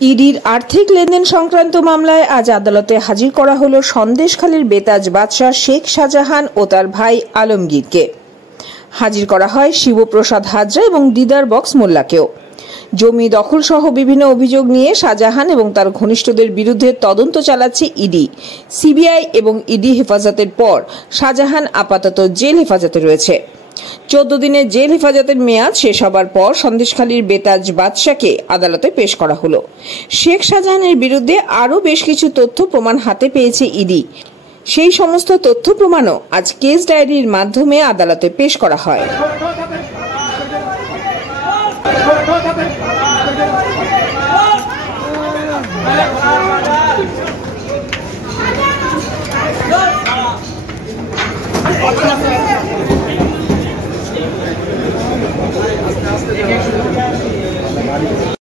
ইডির আর্থিক লেনদেন সংক্রান্ত মামলায় আজ আদালতে হাজির করা হলো সন্দেশখালীর বেতাজ বাদশাহ শেখ শাহজাহান ও তার ভাই আলমগীরকে। হাজির করা হয় শিবপ্রসাদ হাজরা এবং দিদার বক্স মোল্লাকেও। জমি দখল সহ বিভিন্ন অভিযোগ নিয়ে শাহজাহান এবং তার ঘনিষ্ঠদের বিরুদ্ধে তদন্ত চালাচ্ছে ইডি। সিবিআই এবং ইডি হেফাজতের পর শাহজাহান আপাতত জেল হেফাজতে রয়েছে। 14 দিনের জেল হেফাজতের মেয়াদ শেষ হবার পর সন্দেশখালীর বেতাজ বাদশাকে আদালতে পেশ করা হলো। শেখ শাহজাহানের বিরুদ্ধে আরও বেশ কিছু তথ্য প্রমাণ হাতে পেয়েছে ইডি। সেই সমস্ত তথ্য প্রমাণও আজ কেস ডায়েরির মাধ্যমে আদালতে পেশ করা হয়।